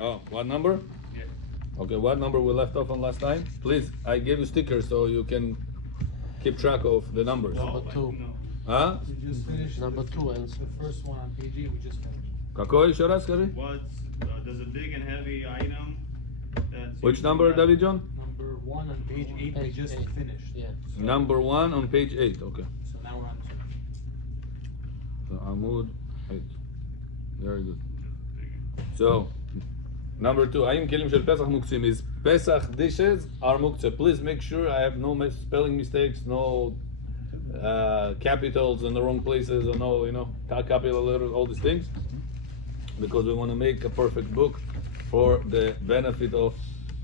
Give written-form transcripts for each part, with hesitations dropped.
Oh, what number? Yeah. Okay, what number we left off on last time? Please, I gave you stickers so you can keep track of the numbers. Number 2. Huh? We just finished Number the, 2 and the first one on page 8, we just finished. Какой еще раз скажи? Does a big and heavy item that's Which number, David John? Number 1 on page 8, we Page just 8. finished. Yeah. Number 1 on page 8. Okay. So now we're on to So Amud 8. Very good. So, number 2, Hayim Kelim Shel Pesach Muktzim is Pesach dishes are Muktzeh. Please make sure I have no spelling mistakes, no capitals in the wrong places, or no, capital letters, all these things, because we want to make a perfect book for the benefit of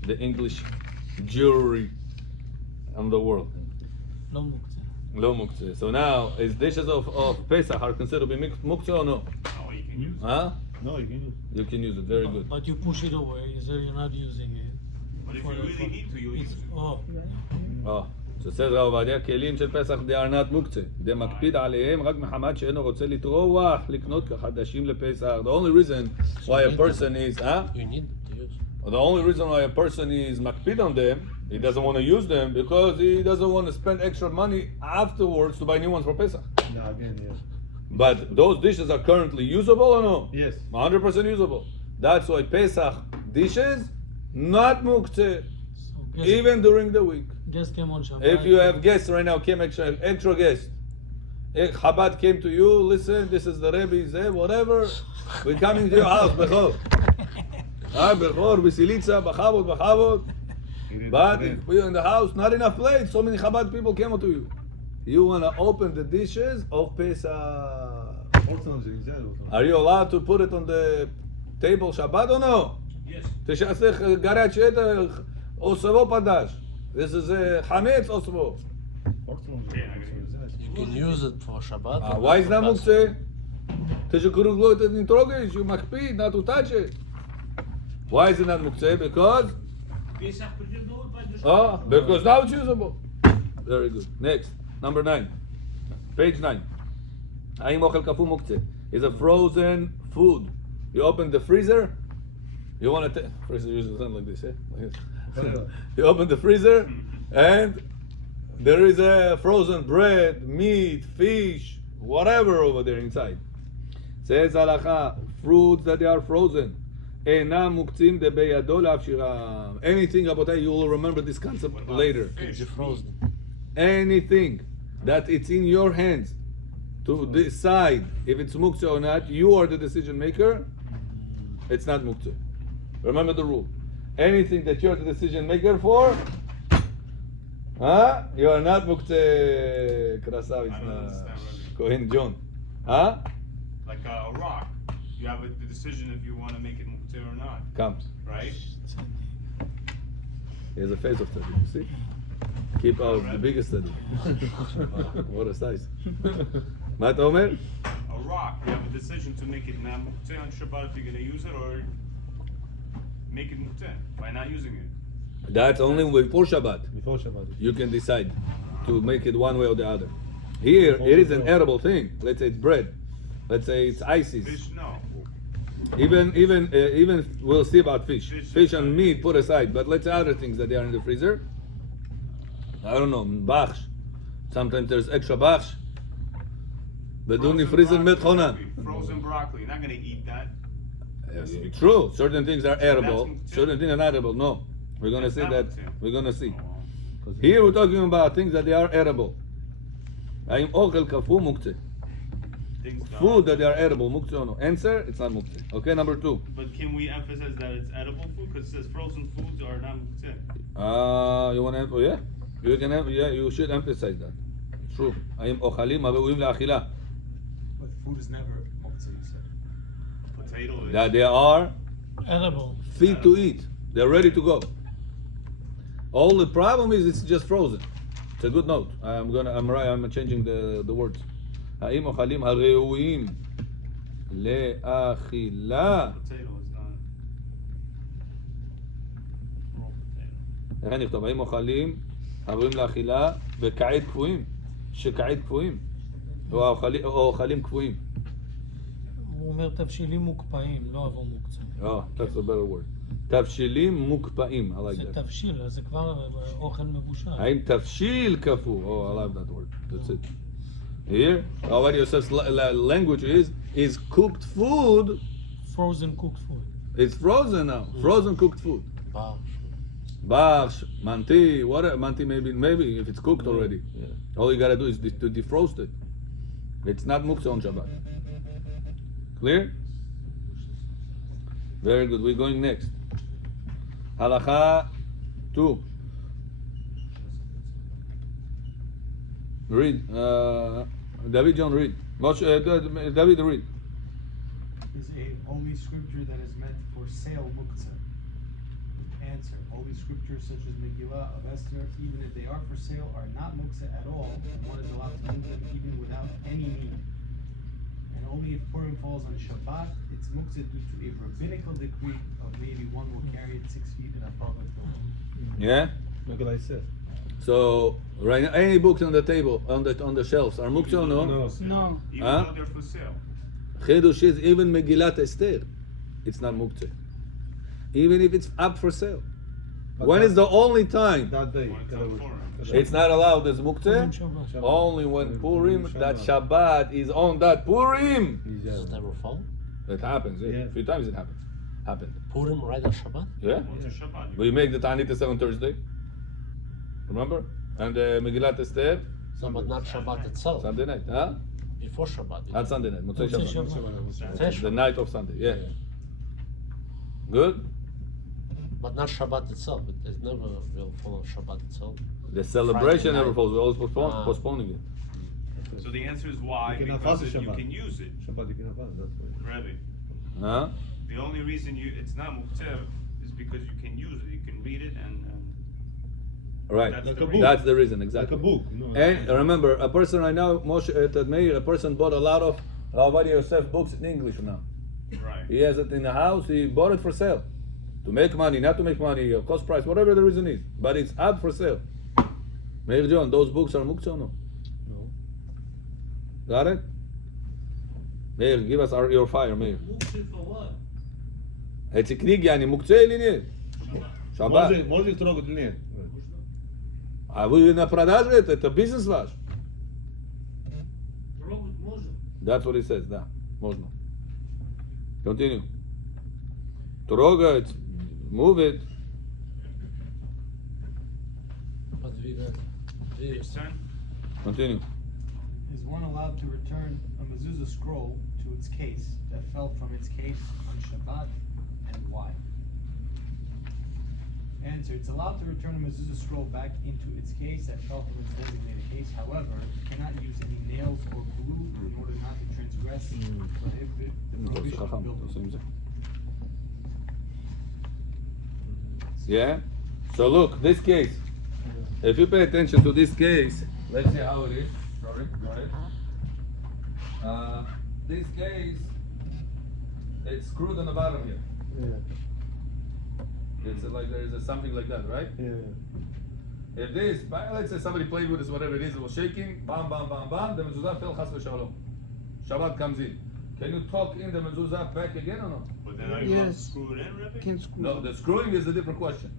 the English Jewry in the world. No muktzeh. Lo Muktzeh. So now, is dishes of Pesach are considered to be Muktzeh or no? Oh, you can use it. Huh? No, you can use it. You can use it, very good. But you push it away, so you're not using it. But if you really need to, you'll use it. Oh, Oh, so says Rav Ovadia, כלים של פסח they are not מוקצה. זה מקפיד עליהם רק מחמת שאינו רוצה לטרוח לקנות כחדשים לפסח. The only reason why a person is, You need to use. The only reason why a person is makpid on them, he doesn't want to use them because he doesn't want to spend extra money afterwards to buy new ones for Pesach. No, again, yes. But those dishes are currently usable or no? Yes. 100% usable. That's why Pesach dishes not muktzeh, so guess, even during the week. guess came on Shabbat. If you have guests right now, came extra guest. If Chabad came to you, listen, this is the Rebbe, whatever. We're coming to your house, Bechor. Bechor, Bisilitza, Bachavot. But if we're in the house, not enough plates, so many Chabad people came to you. You want to open the dishes of Pesach. Are you allowed to put it on the table Shabbat or no? Yes. תשעשך גרצ'ה אוסבו פדש. This is חמץ אוסבו. You can use it for Shabbat. Why is that מוקצה? תשקרו את the trogish, you מקפיד, not to touch it. Why is it not מוקצה? Because because now it's usable. Very good. Next, number 9. Page 9. האם אוכל קפוא מוקצה? Is a frozen food. You open the freezer. You want to freezer usually something like this, eh? You open the freezer and there is a frozen bread, meat, fish, whatever over there inside. Says halacha, fruits that they are frozen. אינם מוקצים דבידו להפשירם. Anything, רבותיי, you will remember this concept later. It's frozen. Anything that it's in your hands to decide if it's muktzeh or not, you are the decision maker, it's not muktzeh. Remember the rule. Anything that you're the decision maker for, you are not muktzeh. I don't understand, Kohen John. Like a rock. You have the decision if you want to make it muktzeh or not, Comes. right? He has a face of study, you see? Keep out the biggest study. What a size. מה אתה אומר? A rock. You have a decision to make it not muktzeh on Shabbat if you're going to use it, or make it muktzeh by not using it. That's only before Shabbat. Before Shabbat. You can decide to make it one way or the other. Here, it is an edible thing. Let's say it's bread. Let's say it's ices. Fish, no. Even we'll see about fish. Fish Fish and aside. meat put aside. But let's say other things that they are in the freezer. I don't know, bachsh. Sometimes there's extra bachsh. بدون freezer metchona. Frozen broccoli. You're not going to eat that. True. Certain things are edible. That's Certain things are not edible. No, we're gonna That's see not that. muktzeh. We're gonna see. Oh. Here we're talking about things that they are edible. האם אוכל קפוא מוקצה? Things done. Food that they are edible, muktzeh or no? Answer, it's not muktzeh. Okay, number 2. But can we emphasize that it's edible food? Because it says frozen foods are not muktzeh. You want to emphasize? Yeah. You can you should emphasize that. True. האם אוכלים הראויים לאכילה? But food is never muktzeh, you said. Potato is. That they are edible. fit to eat. They're ready to go. All the problem is it's just frozen. It's a good note. I'm changing the words. האם אוכלים הראויים לאכילה? Potato is not. Raw potato. איך נכתוב? האם אוכלים הראויים לאכילה וכעת קפואים? שכעת קפואים? או אוכלים קפואים? הוא אומר תבשילים מוקפאים, לא עבור מוקצה. Oh, that's a better word. תבשילים מוקפאים. I like זה that. תבשיל, אז זה כבר אוכל מבושל. האם תבשיל קפוא? Oh, I love that word. That's it. Here, already yourself language is cooked food. Frozen cooked food. It's frozen now. Frozen cooked food. bar. Barsh, manti, whatever. Manti maybe if it's cooked already. Yeah. All you gotta do is to defrost it. It's not muktzah on Shabbat. Clear? Very good. We're going next. Halacha 2. Read. David John, read. David, read. Is a holy scripture that is meant for sale muktzah? Answer: holy scriptures such as Megillah of Esther, even if they are for sale, are not muktzah at all, and one is allowed to move them even without any need. And only if Purim falls on Shabbat, it's muktzah due to a rabbinical decree of maybe one will carry it 6 feet in a public building. Yeah. Look what I said. So right now, any books on the table, on the shelves, are muktzah or no? No. No. Even Huh? though they're for sale. Chidush is even Megillat Esther. It's not muktzah. Even if it's up for sale. But When that- is the only time That day. When it's on Purim. it's not allowed as Purim muktzah? Shabbat. Only when Purim, Shabbat. that Shabbat is on that Purim. Does it ever fall? It happens. Yeah. Yeah. A few times it happens. Happened. Purim right on Shabbat? Yeah. Once it's Shabbat. We make the Ta'anit on Thursday. Remember? And Megillat Esther, No, but not Shabbat itself. Sunday night. Huh? Before Shabbat. Not Sunday night. Motzei Motzei Shabbat. Shabbat. Motzei The Shabbat. night of Sunday. Yeah. Good? But not Shabbat itself. It never will fall on Shabbat itself. The celebration Friday never night. falls. We're always Ah. postponing it. So the answer is why? You cannot Because fast you Shabbat. can use it. Shabbat, you cannot fast. That's why. Rabbi. Huh? The only reason it's not muktzeh is because you can use it. You can read it and Right. That's Like the a reason. book. That's the reason, Like exactly. a book. No, And remember, a person right now, Moshe Meir, a person bought a lot of Rabbi Yosef books in English now. Right. He has it in the house, he bought it for sale. To make money, not to make money, or cost price, whatever the reason is. But it's up for sale. Meir John, those books are muktzah or no? No. Got it? Meir, give us your fire, Meir. Muktzah for what? Эти книги, они мукцей или нет? Шаббат. Можно их трогать или нет? А вы на продаже это бизнес ваш? Трогать можно. That's what he says, да, можно. Continue. Трогать, move it. Подвигать. His turn. Continue. Is one allowed to return a mezuzah scroll to its case that fell from its case on Shabbat, and why? Answer: it's allowed to return a mezuzah scroll back into its case that fell from its designated case. However, you cannot use any nails or glue in order not to transgress the prohibition of building. Yeah? So look, this case. If you pay attention to this case, let's see how it is. Sorry, got it. This case, it's screwed on the bottom here. Yeah. It's like there is something like that, right? Yeah. If this, let's say somebody played with this, whatever it is, it was shaking, bam, bam, bam, bam, the mezuzah fell, chas v'shalom. Shabbat comes in. Can you talk in the mezuzah back again or no? But then are you allowed to screw it in, Rabbi? No, the screwing is a different question.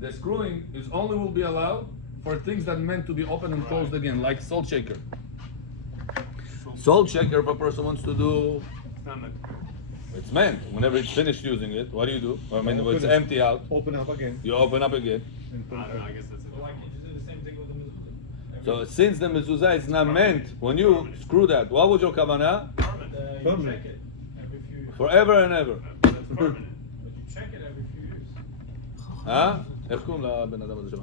The screwing is only will be allowed for things that meant to be open and closed again, like salt shaker. Salt shaker, if a person wants to do, It's not meant. it's meant. Whenever it's finished using it, what do you do? I mean, Open it's it. empty out. Open up again. You open up again. And put I don't know. it I guess that's it. Why can't you do the same thing with the mezuzah? So since the mezuzah is not meant, when you screw that, what was your kavanah? Permanent. You Permanent. check it every few years. Forever and ever. That's permanent. But you check it every few years. Huh? איך קוראים לבן אדם הזה שם?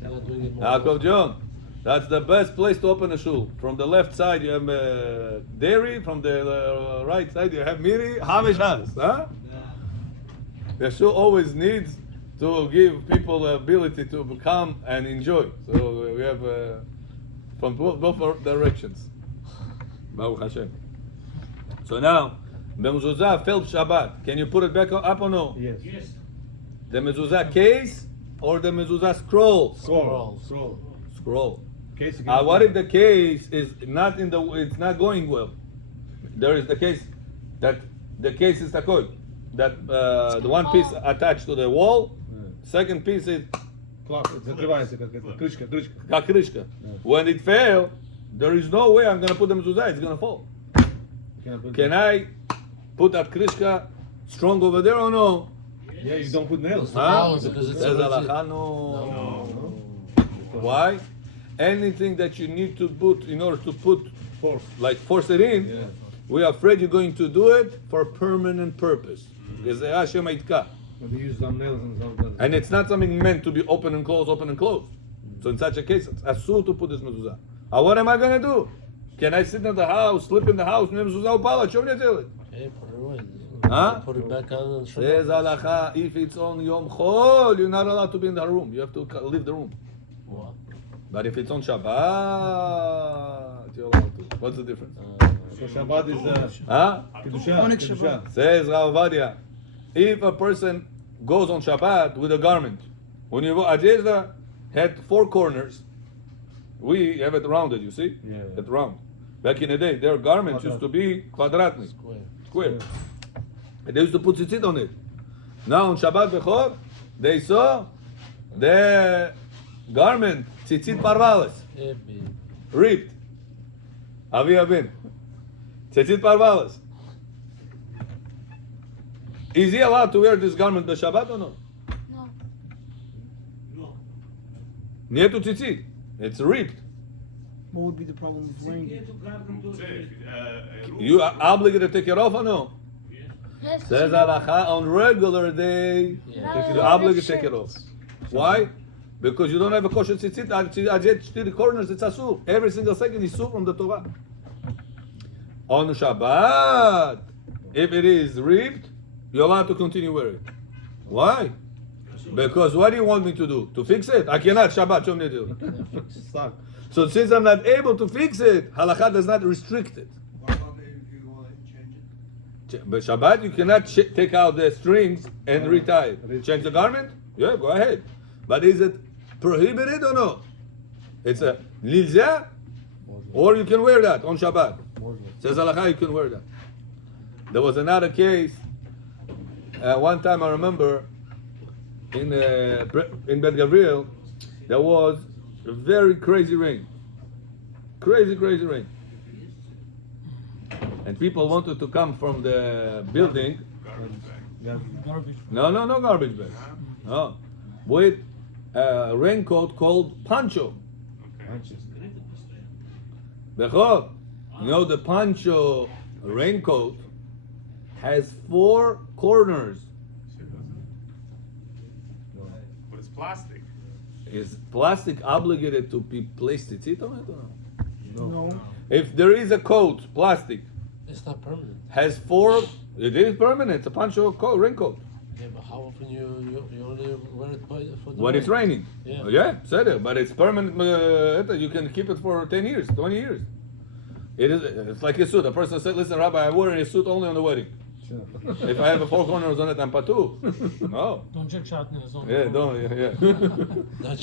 They're not doing it more. Yaakov John. That's the best place to open a shul. From the left side you have dairy, from the right side you have miri, hamish has. Huh? The shul always needs to give people the ability to come and enjoy. So we have from both directions. Baruch Hashem. So now, the mezuzah fell Shabbat. Can you put it back up or no? Yes. Yes. The mezuzah case or the mezuzah scroll? Scroll. Scroll. Scroll. Case again. What if the case is not it's not going well? There is the case that the case is takod, that the one piece attached to the wall, second piece is Закрывается как это, крышка. как крышка. When it fails, there is no way I'm gonna put the mezuzah, it's gonna fall. Can I put that krishka strong over there or no? Yeah, you don't put nails. Huh? Because it's Says already- halakha, no. Why? Anything that you need to put in order to put, force it in, Yeah. we are afraid you're going to do it for permanent purpose. Because When you use some nails and some. and it's not something meant to be open and close, open and close. So in such a case, it's asur to put this mezuzah. What am I going to do? Can I sit in the house, sleep in the house, mezuzah upala? Show me the tell it. Okay, put it away. Huh? Put it back on and Says halakha, if it's on Yom Chol, you're not allowed to be in the room. You have to leave the room. What? But if it's on Shabbat, you're allowed to. What's the difference? So Shabbat is Huh? Kedusha. Says Rav Ovadia, if a person goes on Shabbat with a garment, when you Ajeza had 4 corners, we have it rounded, you see? Yeah. It's round. Back in the day, their garments used to be quadratnik, square. And they used to put tzitzit on it. Now on Shabbat Bechor, they saw the garment, tzitzit parvalis, Yeah, baby. ripped. Avi Abin. Tzitzit parvalis. Is he allowed to wear this garment the Shabbat or no? No. Nietu tzitzit. It's ripped. What would be the problem with wearing it? You are obligated to take it off or no? Yes. Says halakha on regular day, Yeah. you're obligated to take it off. Why? Because you don't have a kosher tzitzit. Ajet 3 corners, it's asur. Every single second is sur from the Torah. On Shabbat, if it is ripped, you're allowed to continue wearing it. Why? Because what do you want me to do? To fix it? I cannot. Shabbat, show me do. Stuck. So since I'm not able to fix it, halakha does not restrict it. What about if you want to change it? But Shabbat, you cannot take out the strings and retie it. Change the garment? Yeah, go ahead. But is it prohibited or no? It's a nilzah, or you can wear that on Shabbat. Says halakha, you can wear that. There was another case. One time I remember in Bet Gabriel, there was a very crazy rain. Crazy rain. And people wanted to come from the building. Garbage. No garbage bag. No. With a raincoat called poncho. Bechor, you know the poncho raincoat has 4 corners. But it's plastic. Is plastic obligated to be placed tzitzit on it or no? No. If there is a coat, plastic, It's not permanent. has 4, it is permanent, it's a poncho coat, raincoat. Yeah, but how often you only wear it for the When it's rain? raining. Yeah. Said it, but it's permanent, you can keep it for 10 years, 20 years. It's like a suit. A person said, listen, Rabbi, I'm wearing a suit only on the wedding. If I have 4 corners on it, I'm patu. No. Don't check shot in the zone. Yeah, don't, yeah. That's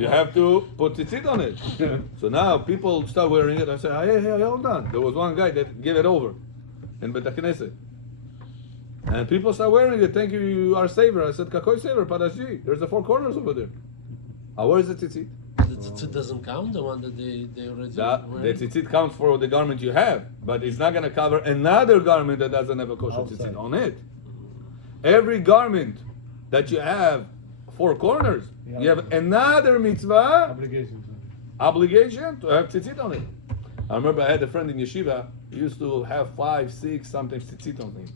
You have to put tzitzit on it. So now people start wearing it. I said, hey, hold on. There was one guy that gave it over in Bet HaKnesset. And people start wearing it. Thank you, you are saver. I said, Kakoi saver, Padashi. There's the 4 corners over there. Where is the tzitzit? the tzitzit doesn't count, the one that they already The wear. tzitzit counts for the garment you have, but it's not going to cover another garment that doesn't have a kosher Outside. tzitzit on it. Every garment that you have 4 corners, you have another mitzvah obligation to have tzitzit on it. I remember I had a friend in yeshiva. He used to have 5, 6, sometimes tzitzit on him.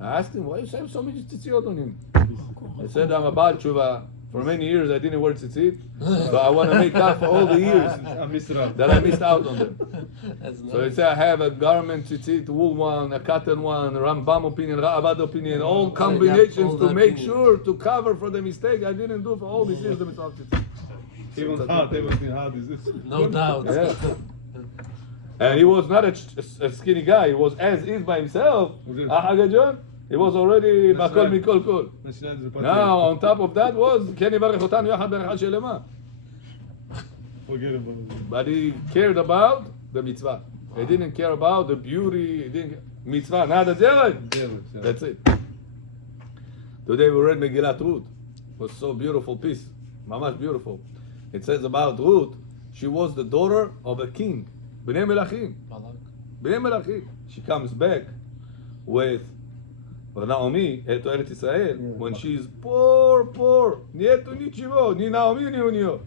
I asked him, why you have so many tzitzit on him? I said, I'm a Baal Tshuva. For many years I didn't wear tzitzit, so I want to make up for all the years that I missed out on them. That's So nice. it's I have a garment tzitzit, wool one, a cotton one, a Rambam opinion, Ra'avad opinion, all combinations all to the make opinions. sure to cover for the mistake I didn't do for all these years the mitzvah of tzitzit. Even hard is this. No doubt. Yeah. And he was not a skinny guy, he was as is by himself. Ahagajon, he was already That's bakol right. mikol kol. Now on top of that was Ken yivarech otanu yachad beracha shelema. Forget about it. But he cared about the mitzvah. He didn't care about the beauty. He didn't. Mitzvah, nada делать. Делать, yeah. That's it. Today we read Megillat Ruth. It was so beautiful piece. Mamash beautiful. It says about Ruth, she was the daughter of a king. Bnei Melachim. Balak. Bnei Melachim. She comes back with Naomi to Eretz Israel when she's poor. Nieto nichivo, ni Naomi ni unio.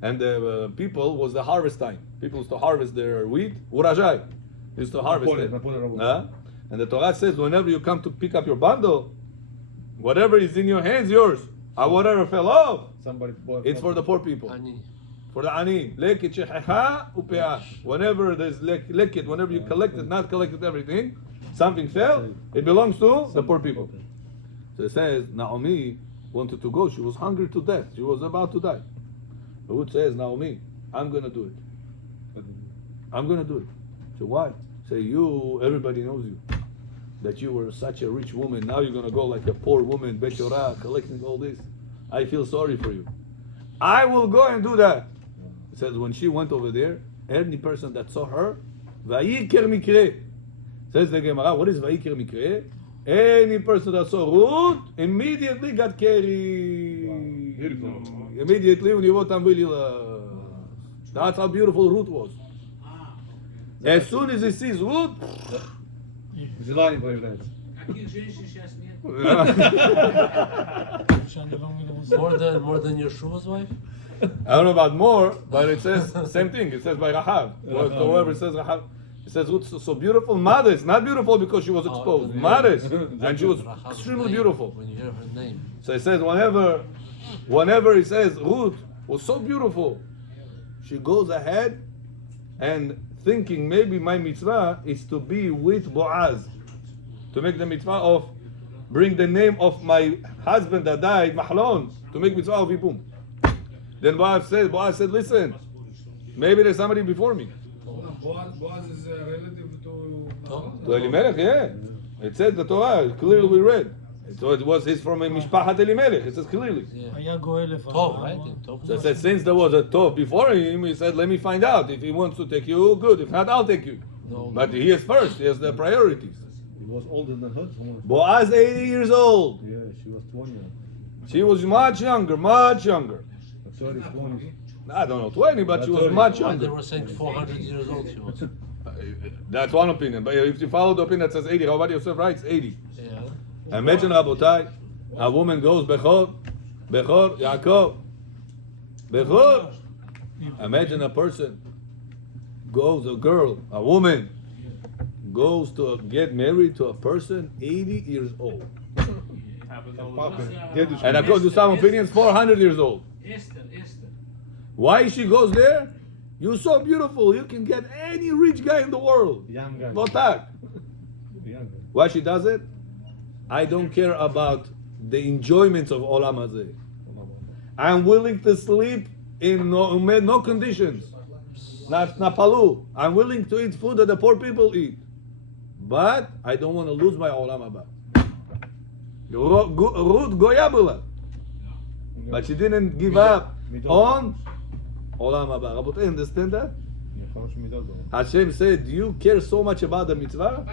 And the people was the harvest time. People used to harvest their wheat. Urajai. Used to harvest it. And the Torah says whenever you come to pick up your bundle, whatever is in your hands, yours. Whatever fell off, Somebody bought it's for the poor people. Ani. For the ani. Lekit shechecha upeah. Whenever there's lekit, whenever you collected, not collected everything, something fell, it belongs to the poor people. So it says Naomi wanted to go. She was hungry to death. She was about to die. Ruth says, Naomi, I'm going to do it. I'm going to do it. So why? Say, you, everybody knows you. That you were such a rich woman. Now you're going to go like a poor woman, Bet Yorah, collecting all this. I feel sorry for you. I will go and do that. It says when she went over there, any person that saw her, Vayikir Mikre. Says the Gemara, what is Vayikir Mikre? Any person that saw Ruth immediately got carried. Wow. Beautiful. Immediately when you wrote Ambulila. That's how beautiful Ruth was. As soon as he sees Ruth, Желание появляется. More than Yeshua's wife? I don't know about more, but it says same thing. It says by Rahab. Whoever says Rahab, it says Ruth so beautiful, modest, not beautiful because she was exposed, modest, and she was Rahab's extremely name, beautiful. When you hear her name. So it says whenever it says Ruth was so beautiful, she goes ahead and thinking maybe my mitzvah is to be with Boaz, to make the mitzvah of bring the name of my husband that died, Mahlon, to make mitzvah of Yibum. Then Boaz said, listen, maybe there's somebody before me. Boaz is a relative to Elimelech, yeah. It says the Torah, clearly we read. So he's from a Mishpachat Elimelech. It says clearly. היה גואל לפניו. Tov, right? Tov. So it said since there was a Tov before him, he said, let me find out. If he wants to take you, good. If not, I'll take you. No. But he is first. He has the priorities. He was older than her. Boaz, 80 years old. Yeah, she was 20. She was much younger, much younger. Sorry, 20. I don't know, 20, but she was much Why they younger. were saying 400 years old she was. That's one opinion. But if you follow the opinion that says 80, Rabbi Yosef writes 80. Yeah. Imagine, Rabotai, a woman goes, Bechor, Yaakov, Bechor. Imagine a person goes, a girl, a woman, goes to get married to a person 80 years old. Happens all the Papa, time. deduški. And according to some opinions, 400 years old. Esther. Why she goes there? You're so beautiful, you can get any rich guy in the world. Young guy. Botak. Young guy. Why she does it? I don't care about the enjoyments of Olam Hazeh. I'm willing to sleep in no conditions. Not palu. I'm willing to eat food that the poor people eat. But I don't want to lose my Olam Haba. Ruth Goya была. But she didn't give up on Olam Haba. Rabotai, understand that? חמש מידות. Hashem said, do you care so much about the mitzvah?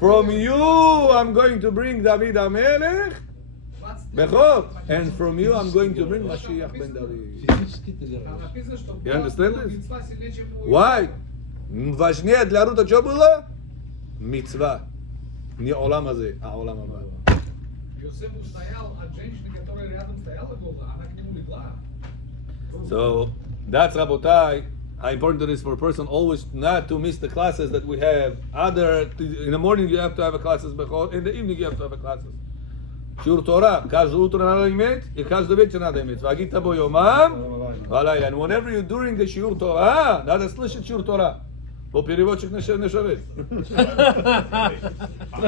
From you, I'm going to bring David HaMelech, Bechor, and from you, I'm going to bring Mashiach ben David. You understand this? Why? Важнее для Рута что было? Мицва. Не Олам Хазе, а Олам Хаба. Йосеф устоял от женщины, которая рядом стояла голая, она к нему легла. So, that's Rabotai. How important it is for a person always not to miss the classes that we have. In the morning you have to have a classes, in the evening you have to have a classes. Shiur Torah, каждое утро надо иметь, и каждый вечер надо иметь. והגית בו יומם ולילה. And whenever you're doing the Shiur Torah, надо слышать Shiur Torah. По переводчик не шарит.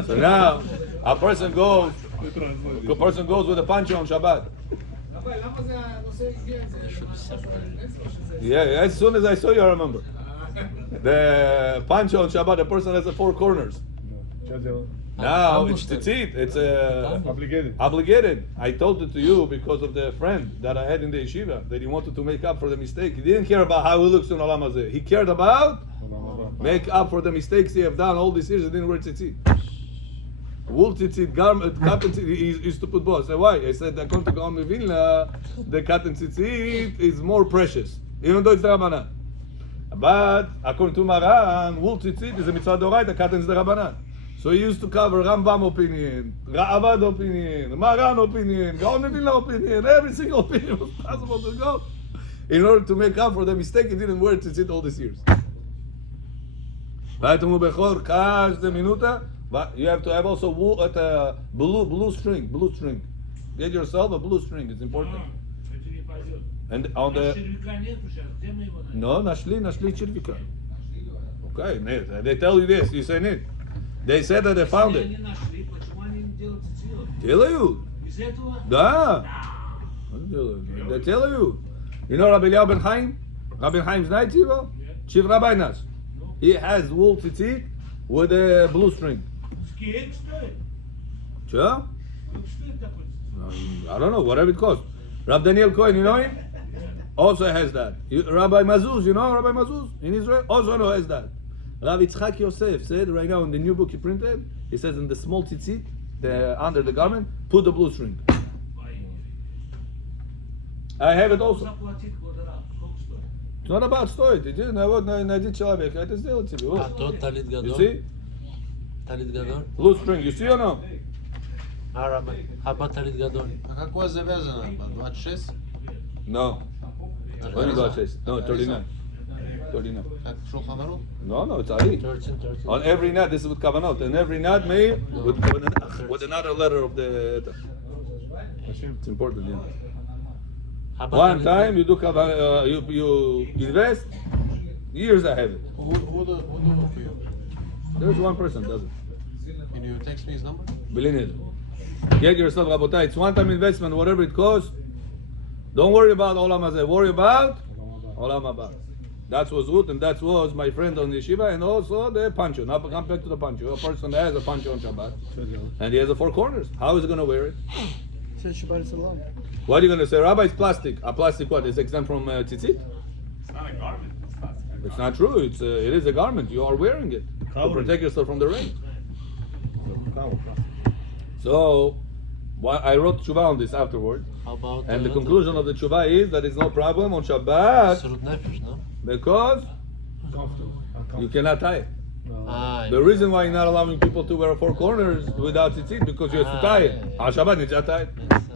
So now, a person goes with a poncho on Shabbat. למה זה הנושא הגיע את זה? Yeah, as soon as I saw you, I remember. The poncho on Shabbat, the person has the four corners. Now it's tzitzit. It's obligated. I told it to you because of the friend that I had in the yeshiva that he wanted to make up for the mistake. He didn't care about how he looks in Olam Hazeh. He cared about Make up for the mistakes he have done all these years. He didn't wear tzitzit. Wool tzitzit, garment, cotton tzitzit. He used to put both. I said, why? I said, according to Gaon Vilna, the cotton tzitzit is more precious, even though it's the Rabbanan. But according to Maran, wool tzitzit is a mitzvah d'oraita, cotton is the Rabbanan. So he used to cover Rambam opinion, Ra'avad opinion, Maran opinion, Gaon Vilna opinion, every single opinion was possible to go, in order to make up for the mistake he didn't wear tzitzit all these years. But you have to have also wool at a blue string. Get yourself a blue string. It's important. And on the no, nashli chirvika. Okay, they tell you this. You say it. They said that they found it. Tell you. Da. They tell you. You know Rabbi Eliyahu ben Chaim? Rabbi Chaim's night tziva? Chiv Rabbi Nas. He has wool tzitzit with a blue string. Sure? I don't know, whatever it costs. Rav Daniel Cohen, you know him? Also has that. Rabbi Mezuzah, you know Rabbi Mezuzah in Israel? Also has that. Rabbi Yitzchak Yosef said right now in the new book he printed, he says in the small tzitzit, under the garment, put the blue string. I have it also. It's not about story. You see? Talit Gadol? Blue string, you see or no? How about Talit Gadol? А какое завязано? 26? No. Only 26. No, 39. 39. Как Шулхан Арух? No, it's Ari. 13. On every night, this is with Kavanot. And every night, made with another letter of the. It's important, yeah. How about One Talit time you do Kavanot, you invest, years I have it. Who do you? There's one person does it. Can you text me his number? Believe get yourself Rabotai. It's one-time investment, whatever it costs. Don't worry about Olam Hazeh. Worry about Olam Haba. That was good, and that was my friend on the yeshiva, and also the pancho. Now come back to the pancho. A person has a pancho on Shabbat, and he has the four corners. How is he going to wear it? Says Shabbat is allowed. What are you going to say? Rabbi, it's plastic. A plastic what? Is exempt from tzitzit? It's not a garment. It's plastic. It's not true. It is a garment. You are wearing it to protect yourself from the rain. So, I wrote tshuva on this afterward, How about and the conclusion of the tshuva is that it's no problem on Shabbat Surut Nefesh, no? because you cannot tie it. Ah, The reason why you're not allowing people to wear four corners without tzitzit because you have to tie it. On Shabbat, you just tie it. makes sense.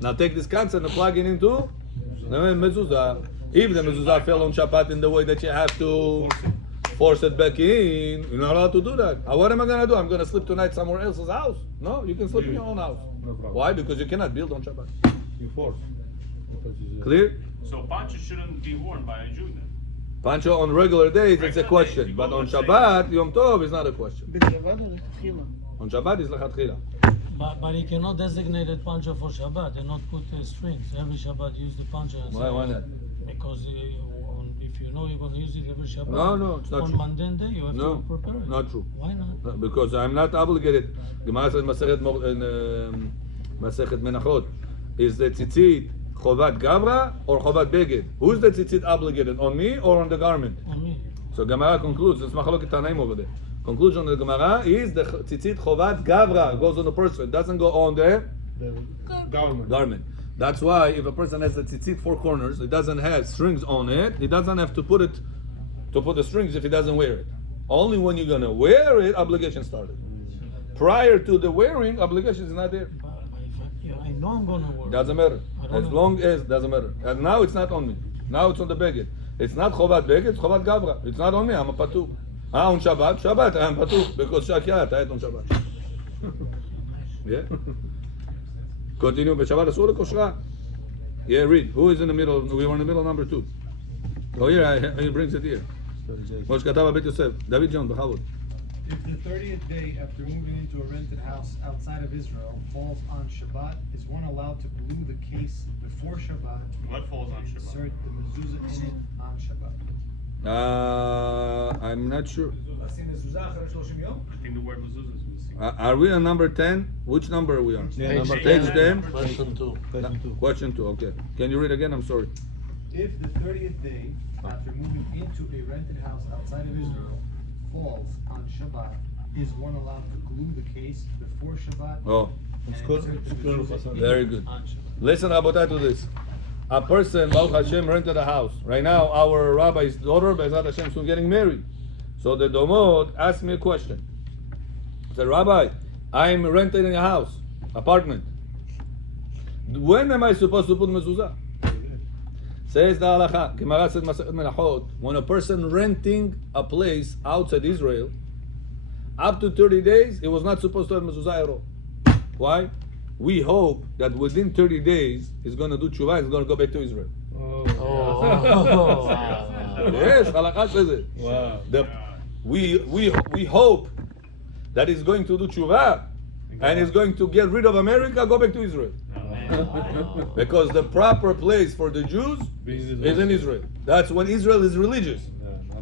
Now take this concept and plug it into mezuzah. If the mezuzah fell on Shabbat in the way that you have to force it back in, you're not allowed to do that. What am I going to do? I'm going to sleep tonight somewhere else's house? No, you can sleep in your own house. No problem. Why? Because you cannot build on Shabbat. You force. Clear? So pancho shouldn't be worn by a Jew then. Pancho on regular days, it's a question. But on Shabbat, Yom Tov is not a question. On Shabbat is lechatchila. But you cannot designate a pancho for Shabbat and not put strings. Every Shabbat use the pancho. And Why not? Because if you know you're going to use it every Shabbat, No, it's not on true. mundane day you have No, to prepare it. not true. Why not? No, because I'm not obligated. Gemara says Masechet Menachot. Is the tzitzit chovat gavra or chovat beged? Who's the tzitzit obligated? On me or on the garment? On me. So Gemara concludes. It's machalok tanaim over there. Conclusion of the Gemara is the tzitzit chovat gavra goes on the person. It doesn't go on the garment. That's why if a person has a tzitzit four corners, it doesn't have strings on it. He doesn't have to put the strings if he doesn't wear it. Only when you're gonna wear it, obligation started. Prior to the wearing, obligation is not there. But I know I'm going to work. Doesn't matter. I don't As know. long as doesn't matter. And now it's not on me. Now it's on the beged. It's not chovat beged. It's chovat gavra. It's not on me. I'm a patur. On Shabbat, I am patur because shakiat I on Shabbat. Yeah. Continue. B'Shabbat asur koshra. Yeah, read. Who is in the middle? We were in the middle, number 2. Oh, here he brings it here. Moshe Katav Bet Yosef. David John, B'Chavod. If the 30th day after moving into a rented house outside of Israel falls on Shabbat, is one allowed to glue the case before Shabbat? What falls on and Shabbat? insert the mezuzah in it on Shabbat? I'm not sure. לשים מזוזה אחרי 30 יום? I think the word mezuzah is missing. Are we on number 10? Which number are we on? Yeah, number Page 10. Question 2. Question 2. Okay. Can you read again? I'm sorry. If the 30th day after moving into a rented house outside of Israel falls on Shabbat, is one allowed to glue the case before Shabbat? Oh, and It's called- insert the it's called mezuzah very good. on Shabbat? Listen, Rabotai, to this. A person, Baruch Hashem, rented a house. Right now, our rabbi's daughter, Be'ezrat Hashem, soon getting married. So the Domot asked me a question. He said, Rabbi, I'm renting a house, apartment. When am I supposed to put mezuzah? Says the halacha, Gemara said Masechet Menachot, when a person renting a place outside Israel, up to 30 days, he was not supposed to have mezuzah at all. Why? We hope that within 30 days, he's going to do tshuva and he's going to go back to Israel. Oh, Yes, halakha says it. Wow. We hope that he's going to do tshuva and he's going to get rid of America, go back to Israel. Because the proper place for the Jews is in Israel. That's when Israel is religious.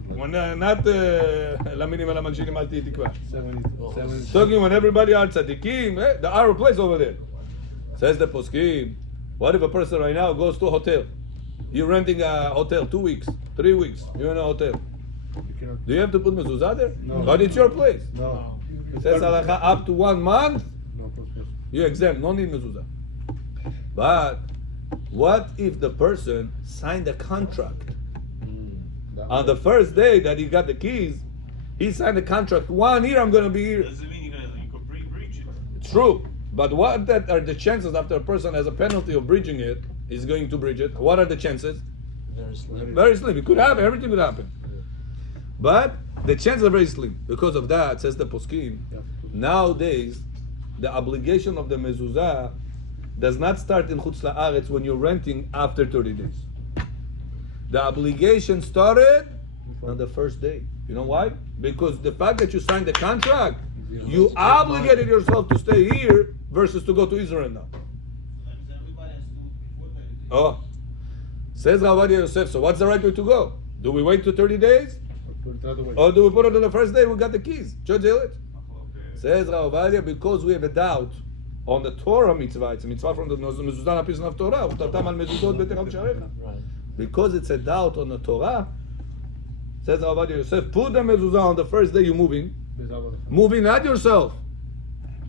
When not laminim ala malshinim al tikva. 70. Talking when everybody are tzaddikim, the our place over there. Says the poskim. What if a person right now goes to a hotel? You're renting a hotel 2 weeks, 3 weeks. You're in a hotel. Do you have to put mezuzah there? No. But it's your place. No. Says halakha up to 1 month. No, You're exempt. No need mezuzah. But what if the person signed a contract? On the first day that he got the keys, he signed a contract. 1 year I'm going to be here. Doesn't mean you could breach it. It's true. But what that are the chances after a person has a penalty of breaching it, is going to breach it? What are the chances? very slim. Very slim. It could happen. Everything could happen. But the chances are very slim. Because of that, says the poskim, nowadays, the obligation of the mezuzah does not start in Chutz La'aretz when you're renting after 30 days. The obligation started on the first day. You know why? Because the fact that you signed the contract, you obligated yourself to stay here versus to go to Israel now. Oh, says Rabbi Yosef. So what's the right way to go? Do we wait to 30 days, or do we put it on the first day? We got the keys. Judge it. Says Rabbi, because we have a doubt on the Torah mitzvah. It's a mitzvah from the mezuzah piece of Torah. Right. Because it's a doubt on the Torah. Says Rabbi Yosef, put the mezuzah on the first day you move in. Move in, not yourself.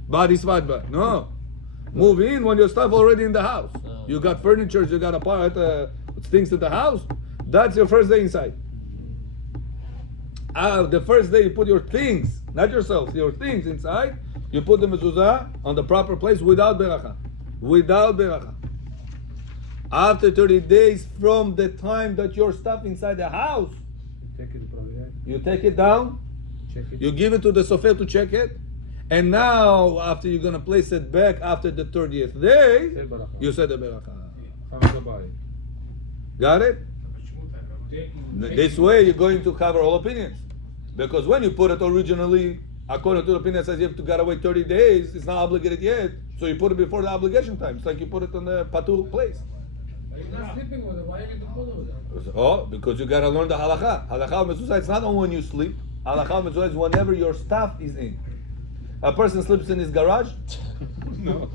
Body svadba. No. Move in when your stuff already in the house. You got furniture, you got a part, things in the house. That's your first day inside. The first day you put your things, not yourself, your things inside. You put the mezuzah on the proper place without beracha. Without beracha. After 30 days from the time that your stuff inside the house, you take it down, you give it to the sofer to check it, and now after you're going to place it back after the 30th day, you say the beracha. Got it? This way you're going to cover all opinions. Because when you put it originally, according to the opinion, it says you have to gotta wait 30 days, it's not obligated yet, so you put it before the obligation time. It's like you put it on the patur place. You're not sleeping with it. Why you need to put it with it? Oh, because you gotta learn the halakha. Halakha of mezuzah, it's not only when you sleep. Halakha of mezuzah is whenever your stuff is in. A person sleeps in his garage? No.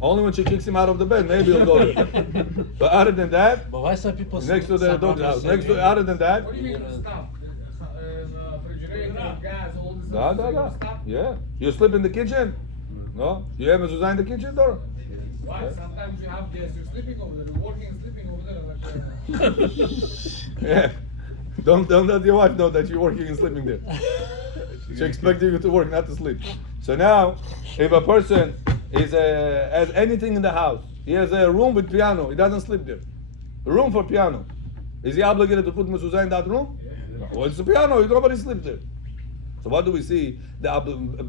Only when she kicks him out of the bed, maybe he'll go there. But other than that, But why some people next to the some dog's people house. say- Next to, other than that, What do you mean stuff? Refrigerator, gas, all this da, da, da. stuff? Yeah. You sleep in the kitchen? No? You have mezuzah in the kitchen, Dora? Why? Sometimes you have guests, you're sleeping over there, you're working and sleeping over there. Like, Yeah. Don't let your wife know that you're working and sleeping there. She's expecting you to work, not to sleep. So now, if a person is has anything in the house, he has a room with piano, he doesn't sleep there. A room for piano. Is he obligated to put mezuzah in that room? Well, it's a piano, nobody sleeps there. So what do we see? The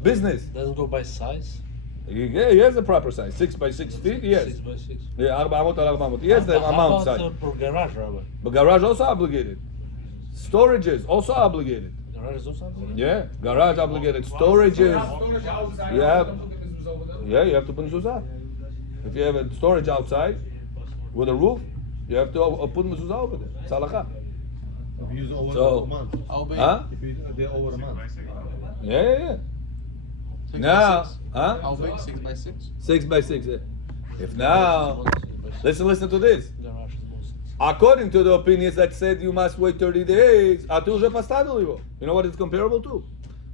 business. Doesn't go by size. Yeah, he has a proper size. 6 by 6 feet, yes. 6 by 6. Yeah, 400 al 400. Yes, the How amount about, size. for garage, Rabbi? But garage also obligated. Storages also obligated. Garage is also obligated? Yeah, garage obligated. you Storages. have storage outside, Yeah. you don't put the business over there. Yeah, you have to put mezuzah. If you have a storage outside with a roof, you have to put mezuzah over there. It's halakha. If you use over So- a month. How big? Huh? If you they're over a month. Yeah. 6 Now, by 6? huh? How big? 6 by 6? 6 by 6. Yeah. If now, listen to this. Garage is more 6. According to the opinions that said you must wait 30 days, you know what it's comparable to?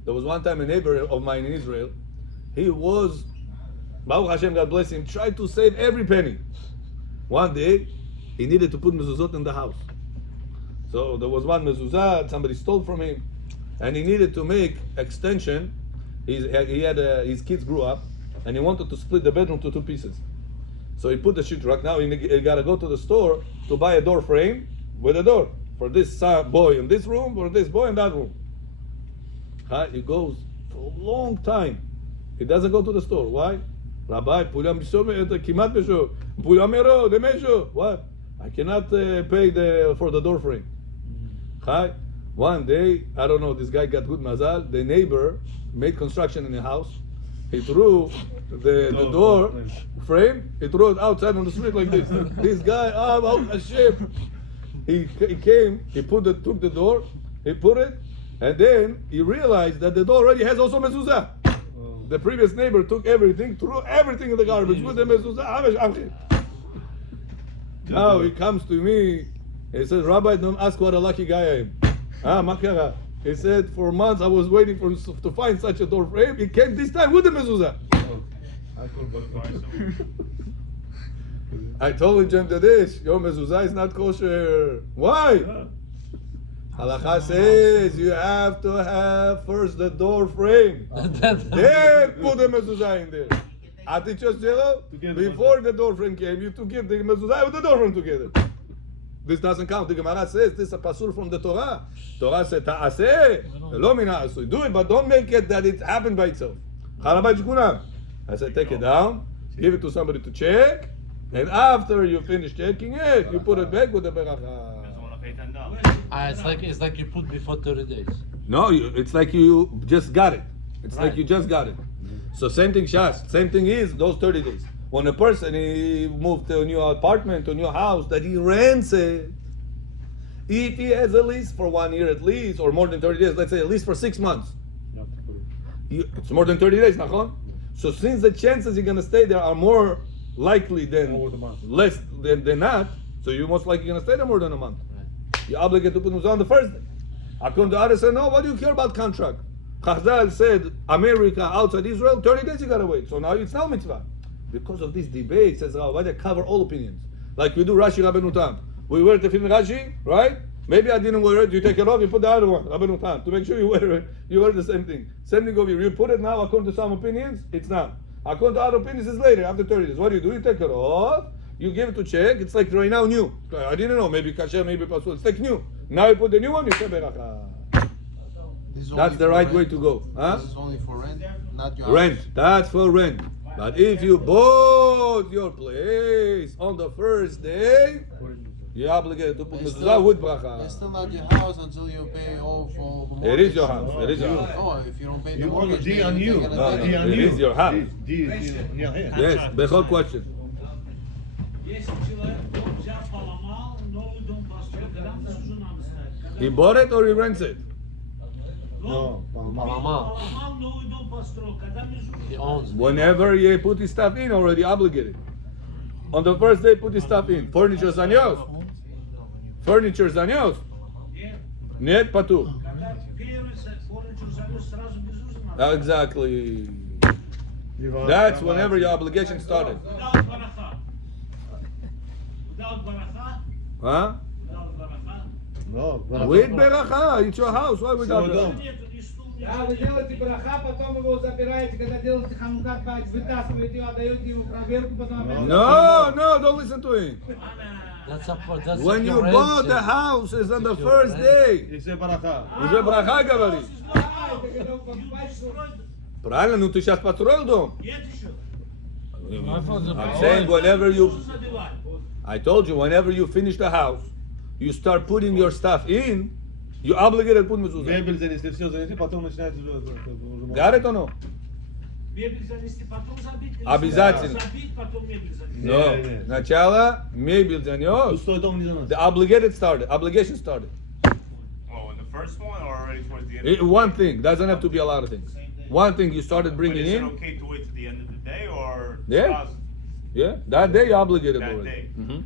There was one time a neighbor of mine in Israel. He was, Baruch Hashem, God bless him, tried to save every penny. One day, he needed to put mezuzot in the house. So there was one mezuzah, somebody stole from him, and he needed to make extension. He had his kids grew up, and he wanted to split the bedroom to 2 pieces. So he put the sheetrock. Now he got to go to the store to buy a door frame with a door for this boy in this room, for this boy in that room. He goes for a long time. He doesn't go to the store. Why? Rabbi, what? I cannot pay for the door frame. One day, I don't know, this guy got good mazal. The neighbor made construction in the house. He threw the door frame, he threw it outside on the street like this. This guy, Hashem. He came, he took the door, he put it, and then he realized that the door already has also mezuzah. The previous neighbor took everything, threw everything in the garbage with the mezuzah. Now he comes to me, he says, Rabbi, don't ask what a lucky guy I am. He said, for months I was waiting to find such a door frame. He came this time with the mezuzah. I told him the dish, your mezuzah is not kosher. Why? Halakha says you have to have first the door frame. Then put the mezuzah in there. Before the door frame came, you took the mezuzah with the door frame together. This doesn't count. The Gemara says this is a pasul from the Torah. Torah said ta'aseh, lo min ha'asui. Do it, but don't make it that it happened by itself. I said take it down, give it to somebody to check, and after you finish checking it, you put it back with the beracha. It's like you put before 30 days. No, it's like you just got it. It's like you just got it. So same thing, Shas. Same thing is those 30 days. When a person he moved to a new apartment, to a new house that he rents it, if he has a lease for 1 year at least, or more than 30 days, let's say at least for 6 months, it's more than 30 days, nachon? So since the chances you're going to stay there are more likely than less than not, so you're most likely going to stay there more than a month. You're obligated to put mezuzah on the first day. According to others, say, no, what do you care about contract? Chazal said, America outside Israel, 30 days you got to wait. So now it's now mitzvah. Because of this debate, says why they cover all opinions. Like we do Rashi Rabbeinu Tam. We wear the film Rashi, right? Maybe I didn't wear it, you take it off, you put the other one, Rabbeinu Tam. To make sure you wear it, you wear the same thing. Same thing over here. You put it now, according to some opinions, it's now. According to other opinions, it's later, after 30 days. What do? You take it off, you give it to check, it's like right now new. I didn't know, maybe kasher, maybe pasul. It's like new. Now you put the new one, you say beracha. That's the right way to go. Huh? This is only for rent, not your Rent, house. that's for rent. But if you bought your place on the first day, you're obligated to put mezuzah with bracha. It's still not your house until you pay all for the mortgage. It is your house. It is your house. Oh, if you don't pay the You own mortgage, D then on you. they're No, gonna no, take it it. is your house. D is in your hand. Yes, Bechol question. He bought it or he rents it? No, Palama. He owns it. Whenever he put his stuff in, already obligated. On the first day, put his stuff in. Furniture is on yours. Furniture is on yours. Net patu. Exactly. That's whenever your obligation started. Huh? No, With beracha, it's your house. Why without So beracha? Да, вы делаете браха, потом его забираете, когда делаете ханука, вытаскиваете его, отдаете ему проверку, потом опять... No, don't listen to him. That's When if you rent bought it. the house, it's on the If you first rent. day. It's a baracha. Уже браха говорит. Это когда он покупает, что... Правильно, ну ты сейчас построил дом. I'm I'm saying whenever you, I told you, whenever you finish the house, you start putting your stuff in, you obligated to put mezuzah. Мебель занесли, все занесли, потом начинается уже... Got it or no? Мебель занести, потом забить. Обязательно. Забить, потом мебель занести. No. Не. Сначала мебель занес. Пустой дом не заносит. The obligation started. Oh, in the first one or already towards the end? One thing, doesn't have to be a lot of things. One thing you started But bringing is it in. okay to wait to the end of the day or? Yeah. Yeah, that day you obligated That already. day.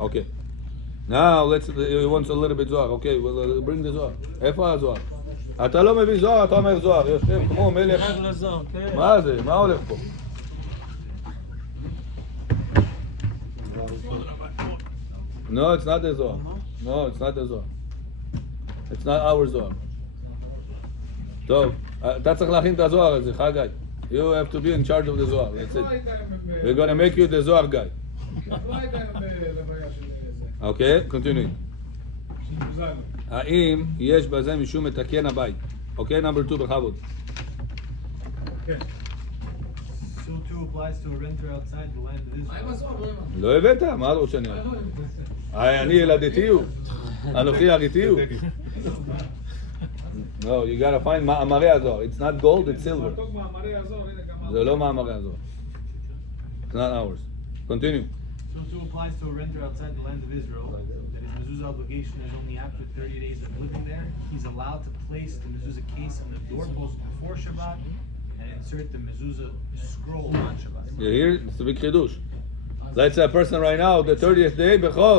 Okay. Now he wants a little bit זוהר. Okay, well, bring the זוהר. איפה הזוהר? אתה לא מביא זוהר, אתה אומר זוהר. יושב כמו מלך. רק לזוהר, כן. מה זה? מה הולך פה? No, it's not the זוהר. No, it's not the זוהר. It's not our זוהר. טוב, אתה צריך להכין את הזוהר הזה, חגי. You have to be in charge of the זוהר. That's it. We're gonna make you the זוהר guy. Okay, continuing. האם יש בזה משום מתקן הבית? Okay, number 2 בכבוד. So too applies to a renter outside the land of Israel. לא הבאת, מה אתה רוצה נראה? אני ילדתי הוא. אנוכי הריתי הוא. No, you gotta find מאמרי הזוהר. It's not gold, it's silver. זה לא מאמרי הזוהר. It's not ours. Continue. So too applies to a renter outside the land of Israel, that his mezuzah obligation is only after 30 days of living there. He's allowed to place the mezuzah case on the doorpost before Shabbat and insert the mezuzah scroll on Shabbat. You hear? It's a big chidush. Let's say a person right now, the 30th day, bechol,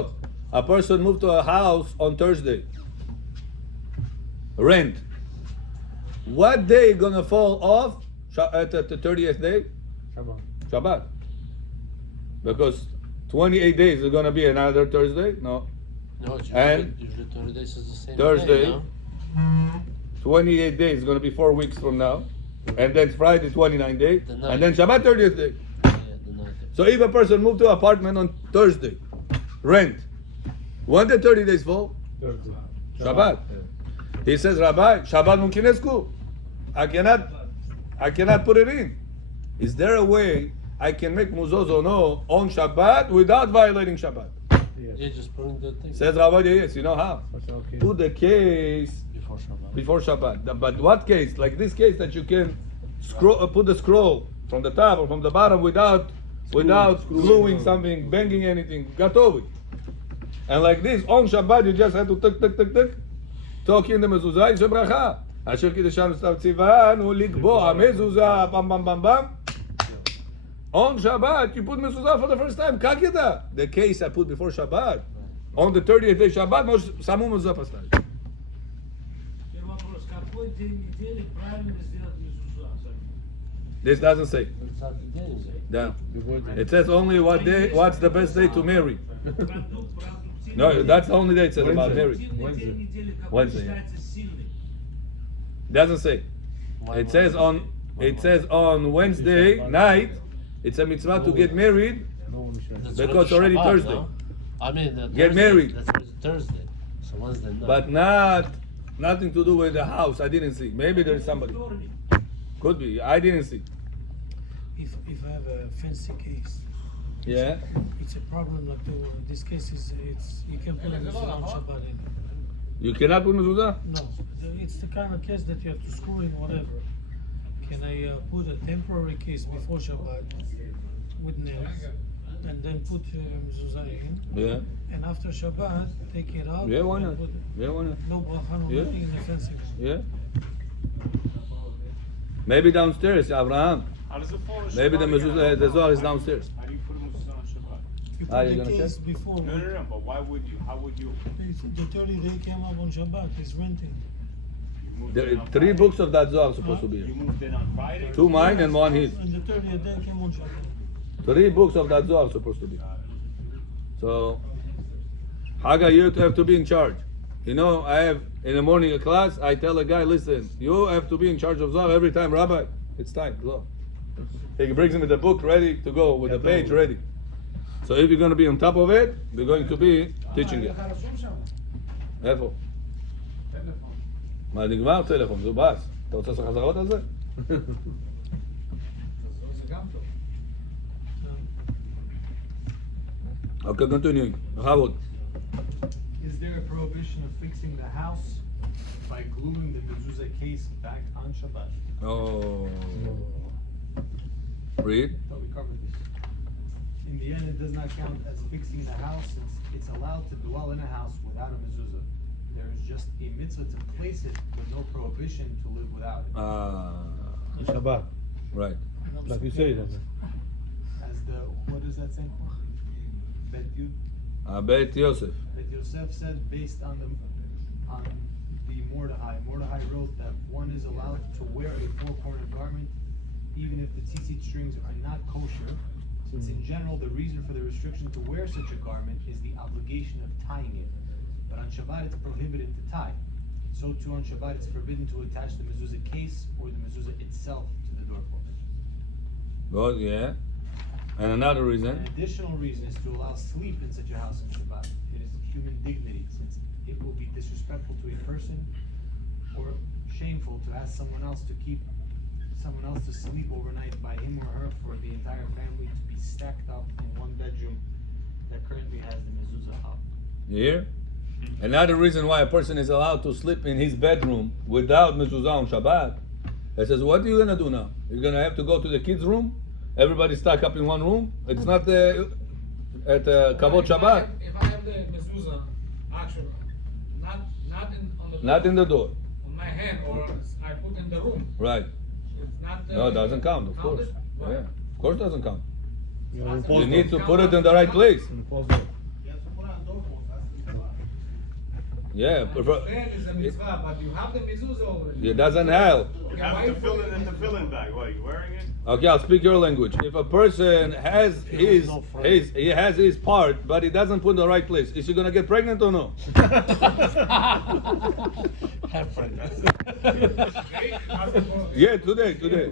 a person moved to a house on Thursday. Rent. What day gonna fall off at the 30th day? Shabbat. Because 28 days is gonna be another Thursday? No. No, it's And usually 30 days is the same Thursday. day, no? 28 days is gonna be 4 weeks from now. And then Friday 29 days. The ninth. And then Shabbat 30th day. Yeah, the night. So if a person moved to an apartment on Thursday, rent, when the 30 days fall? Shabbat. He says, Rabbi, Shabbat mumkinesku. I cannot put it in. Is there a way I can make muzozo no on Shabbat without violating Shabbat? Yeah, just putting the thing Says Rabbi, yes, you know how? Put the case before Shabbat. before Shabbat. But what case? Like this case that you can put the scroll from the top or from the bottom without gluing something, banging anything. Gatovi. And like this, on Shabbat, you just have to tuk, talk in the mezuzah, יש ברכה. אשר קידשנו סתיו ציוונו לקבוע מזוזה, bam, bam, bam, bam. On Shabbat, you put mezuzah for the first time. Как это? The case I put before Shabbat. On the 30th day Shabbat, саму мезузah поставить. Теперь вопрос, какой день недели правильно сделать мезуза? This doesn't say. It's not the day, is it? No. It says only what's the best day to marry. No, that's the only day it says about marriage. Wednesday, yeah. Doesn't say. It says on Wednesday night, it's a mitzvah to get married That's because it's already Shabbat, Thursday. no? I mean, Get married. That's Thursday. So Wednesday night. But nothing to do with the house. I didn't see. Maybe there's somebody. Could be. I didn't see. If I have a fancy case, Yeah. it's a problem. Like this case is you can put it on Shabbat. You cannot put mezuzah? No, it's the kind of case that you have to screw in whatever. Can I put a temporary case before Shabbat with nails, and then put mezuzah in, Yeah. and after Shabbat take it out? Yeah, why and not? put Yeah, why not? no bracha, no Yeah. nothing in the fancy. Yeah. Maybe downstairs, Abraham. How does it fall on Maybe the Shabbat again? mezuzah, the zohar is downstairs. How do you put a mezuzah on Shabbat? You Ah, put you're the gonna case check? before. No, but why would you? How would you? The 30 day came up on Shabbat. He's renting. You moved There in are on 3 Friday? books of that zohar are supposed to be You here. moved in on Friday? 2 mine and 1 his. And the 30th day came on Shabbat. 3 books of that zohar are supposed to be. So, Haga, you have to be in charge. You know, I have in the morning a class. I tell a guy, listen, you have to be in charge of zohar every time, Rabbi. It's time, zohar. He brings him with the book ready to go, with the page ready. So if you're going to be on top of it, we're going to be teaching it. איפה? מה, נגמר טלפון, זו בס. אתה רוצה לעשות חזרות על זה? אוקיי, continuing. בכבוד. Is there a prohibition of fixing the house by gluing the mezuzah case back on Shabbat? Oh. Read. Thought we covered this. In the end, it does not count as fixing the house since it's allowed to dwell in a house without a mezuzah. There is just a mitzvah to place it, but no prohibition to live without it. Shabbat. Right. Like you say that. As the, what does that say? Bet Yud? Bet Yosef. That Yosef said based on the Mordechai. Mordechai wrote that one is allowed to wear a four-cornered garment even if the tzitzit strings are not kosher, since in general the reason for the restriction to wear such a garment is the obligation of tying it. But on Shabbat it's prohibited to tie. So too on Shabbat it's forbidden to attach the mezuzah case or the mezuzah itself to the doorpost. Good, yeah. And another An reason. additional reason is to allow sleep in such a house on Shabbat. It is human dignity, since it will be disrespectful to a person or shameful to ask someone else to sleep overnight by him or her for the entire family to be stacked up in one bedroom that currently has the mezuzah up. You hear? Another reason why a person is allowed to sleep in his bedroom without mezuzah on Shabbat. He says, what are you gonna do now? You're gonna have to go to the kids' room? Everybody stuck up in one room? It's not at Kavod Shabbat. If I have the mezuzah, actually, not on Not in the the door, door. on my hand, or I put in the room. Right. It's not. No, it doesn't count, of course. counted? Yeah, of course it doesn't count. You know, You You impose need them. to put it in the right place. Impose them. Yeah, prefer, Then is a mitzvah, but you have the mezuzah already. it doesn't help. You have to fill in the fill-in bag. What, are you wearing it? Okay, I'll speak your language. If a person has he has his part, but he doesn't put in the right place, is he gonna get pregnant or no? Yeah, today.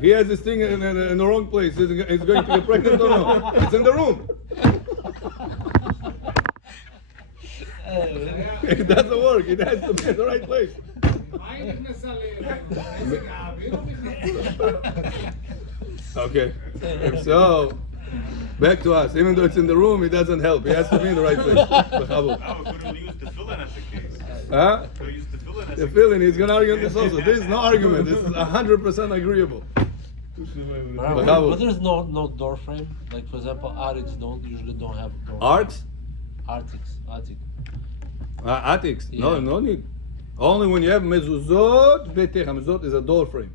He has this thing in the wrong place. Is he going to get pregnant or no? It's in the room. It doesn't work. It has to be in the right place. Okay. So, back to us. Even though it's in the room, it doesn't help. It has to be in the right place. Now we could have used the fill-in as a case. Huh? Could have used the fill-in as The a feeling he's gonna argue on this also. This is no argument. This is 100% agreeable. But there's no door frame. Like for example, attics usually don't have door. Arts? Attic. Attics? Yeah. No need. Only when you have mezuzot betecha. Mezuzot is a door frame.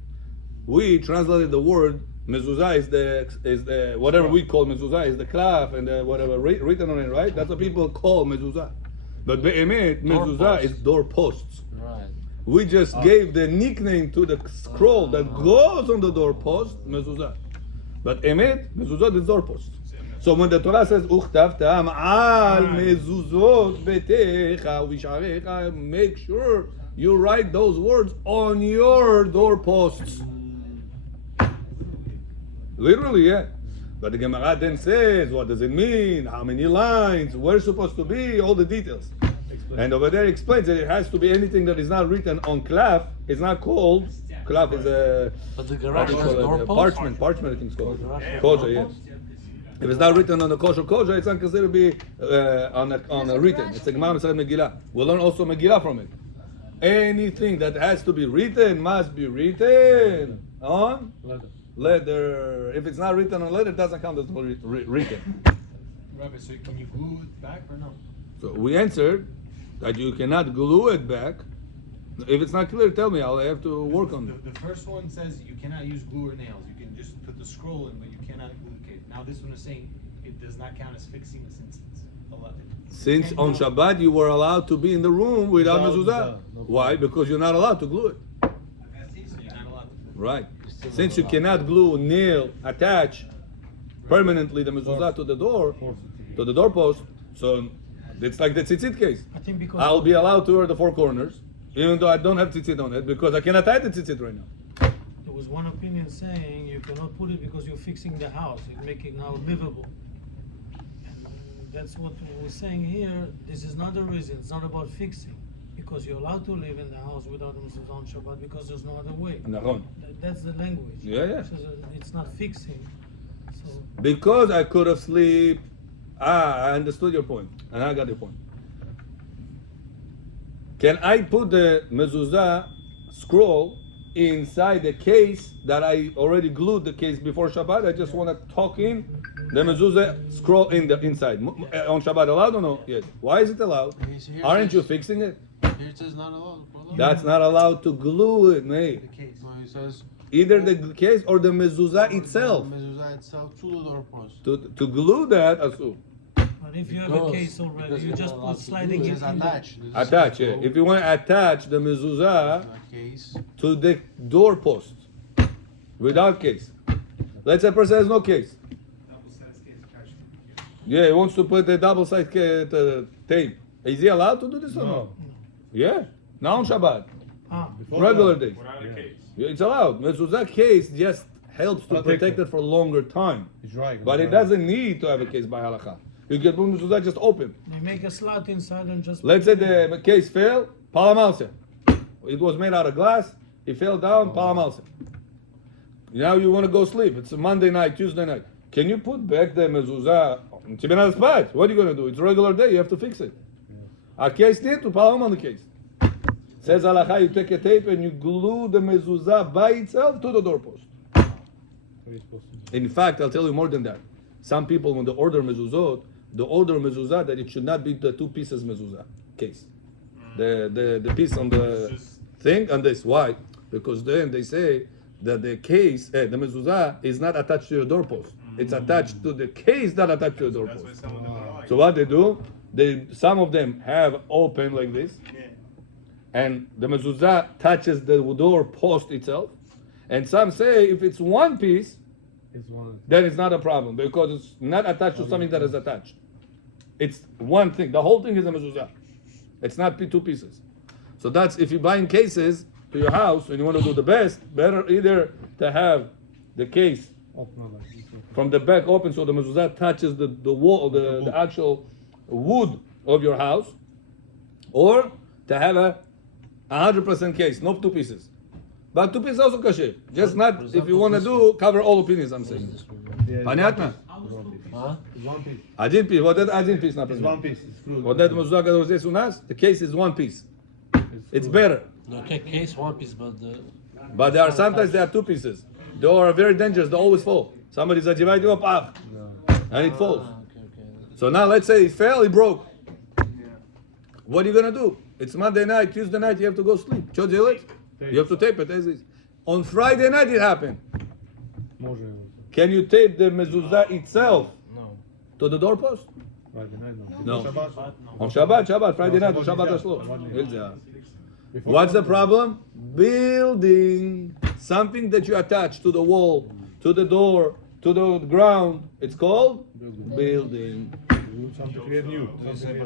We translated the word mezuzah is the whatever we call mezuzah is the klaf and the whatever written on it, right? That's what people call mezuzah. But be'emet mezuzah is doorposts. Right. We just gave the nickname to the scroll that goes on the doorpost, mezuzah. But emet, mezuzah is doorpost. So when the Torah says "Uchtavtam al mezuzot betecha u'bisharecha," make sure you write those words on your doorposts. Literally, yeah. But the Gemara then says, what does it mean? How many lines? Where it's supposed to be? All the details. And over there explains that it has to be anything that is not written on klaf. It's not called klaf. Is a But the how garage do you has call it? doorposts. Parchment. I think it's called Yeah. kosher. Yes. If it's not written on the kosher, it's not considered to be on a written. It's a Gemara Masechet Megillah. We'll learn also Megillah from it. Anything that has to be written must be written on leather. If it's not written on leather, it doesn't count as written. Rabbi, so can you glue it back or no? So we answered that you cannot glue it back. If it's not clear, tell me. I'll have to work on it. The first one says you cannot use glue or nails. You can just put the scroll in, but you cannot glue the case. Now this one is saying it does not count as fixing since it's allowed. Since on Shabbat you were allowed to be in the room without mezuzah. Why? Because you're not allowed to glue it. So you're not allowed to. Right. Since you cannot glue, nail, attach permanently the mezuzah to the door, to the doorpost, so it's like the tzitzit case. I think because I'll be allowed to wear the four corners, even though I don't have tzitzit on it, because I cannot tie the tzitzit right now. there was one opinion saying you cannot put it because you're fixing the house, you make it now livable. And that's what we're saying here. This is not the reason. It's not about fixing, because you're allowed to live in the house without the mezuzah on Shabbat because there's no other way. Nachon. That's the language. Yeah. It says it's not fixing. So Because I could have sleep. I understood your point, and I got your point. Can I put the mezuzah scroll inside the case that I already glued the case before Shabbat? I just want to tuck in the mezuzah scroll in the inside. On Shabbat allowed or no? Yes. Why is it allowed? Here Aren't you says- fixing it? Here it says not allowed. brother. That's not allowed to glue it, mate. The case. No, it says Either the case or the mezuzah itself. Mezuzah itself to the doorpost. To glue that, asur. I And if you have a case already, you just put sliding it Just in there. attach. Attach, yeah. If you want to attach the mezuzah Case. to the doorpost without case. Let's say a person has no case. Yeah, he wants to put a double-sided tape. Is he allowed to do this or no? Yeah. Not on Shabbat. Regular days. Without a case. Yeah, it's allowed. Mezuzah case just helps to protect it for a longer time. He's right. But it doesn't need to have a case by halakha. You can put mezuzah just open. You make a slot inside and just. Let's say the case fell, palamalse. It was made out of glass. It fell down, palamalse. Now you want to go sleep. It's a Monday night, Tuesday night. Can you put back the mezuzah? What are you going to do? It's a regular day. You have to fix it. A case need to palam on the case. Says halakha, you take a tape and you glue the mezuzah by itself to the doorpost. In fact, I'll tell you more than that. Some people, when they order mezuzot, they order mezuzah that it should not be the two pieces mezuzah case. The piece on the thing and this. Why? Because then they say that the case, the mezuzah, is not attached to your doorpost. It's attached to the case that attached to your That's why doorpost. some of them are like. So what they do, some of them have open like this, Yeah. and the mezuzah touches the doorpost itself. And some say if it's one piece, then it's not a problem because it's not attached to something that is attached. It's one thing. The whole thing is a mezuzah. It's not two pieces. So that's if you're buying cases to your house and you want to do the best, better either to have the case from the back open so the mezuzah touches the wall, the actual wood of your house, or to have a 100% case, not two pieces. But two pieces also kasher. Just not if you want to do cover all opinions. I'm saying. Понятно? Huh? It's one piece. Один piece. Вот это один piece, It's например. one piece. It's screwed. Вот это мезуза, который здесь у нас, the case is one piece. It's better. Okay, case one piece, but But there are sometimes there are two pieces. They are very dangerous. They always fall. Somebody задевает его, пах, and it falls. okay. So now let's say it fell, it broke. What are you gonna do? It's Monday night, Tuesday night. You have to go sleep. Что делать? You have to tape it as is. On Friday night it happened. Can you tape the mezuzah itself to the doorpost? No. On Shabbat, Friday night, on Shabbat Ashlo. What's the problem? Building something that you attach to the wall, to the door, to the ground. It's called building.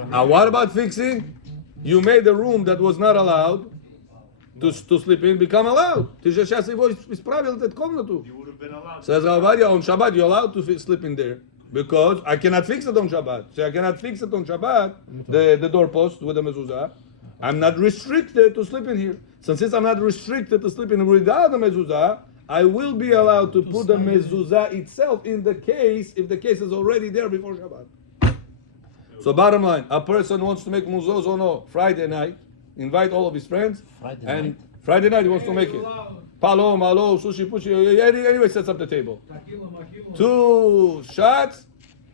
Now what about fixing? You made a room that was not allowed to sleep in become allowed. Ты же сейчас его исправил эту комнату. You would have been allowed. Says Avadia, on Shabbat you're allowed to sleep in there because I cannot fix it on Shabbat. So I cannot fix it on Shabbat, the doorpost with the mezuzah. I'm not restricted to sleep in here. So since I'm not restricted to sleep in without the mezuzah, I will be allowed to put the mezuzah itself in the case if the case is already there before Shabbat. So bottom line, a person wants to make mezuzah on Friday night, invite all of his friends, Friday night he wants to make it. Palo, malo, sushi, pushi, anyway sets up the table. 2 shots,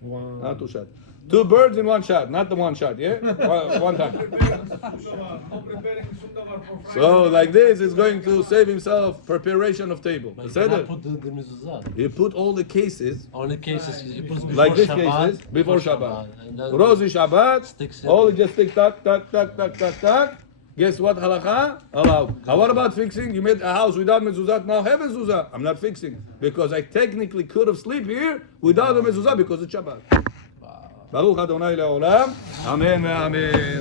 not 2 shots. 2 birds in 1 shot, not the 1 shot, yeah? one time. So like this, he's going to save himself preparation of table. But you Said cannot it. put the mezuzah. You put all the cases, Only cases you put before like this Shabbat, cases, before Shabbat. And then Rosie Shabbat, sticks in. all just stick, tuck, tuck, tuck, tuck, tuck, tuck. Guess what, halakha? Allowed. Now what about fixing? You made a house without mezuzah, now have mezuzah. I'm not fixing, because I technically could have slept here without a mezuzah because it's Shabbat. Baruch Adonai le'olam. Amen ve'amen.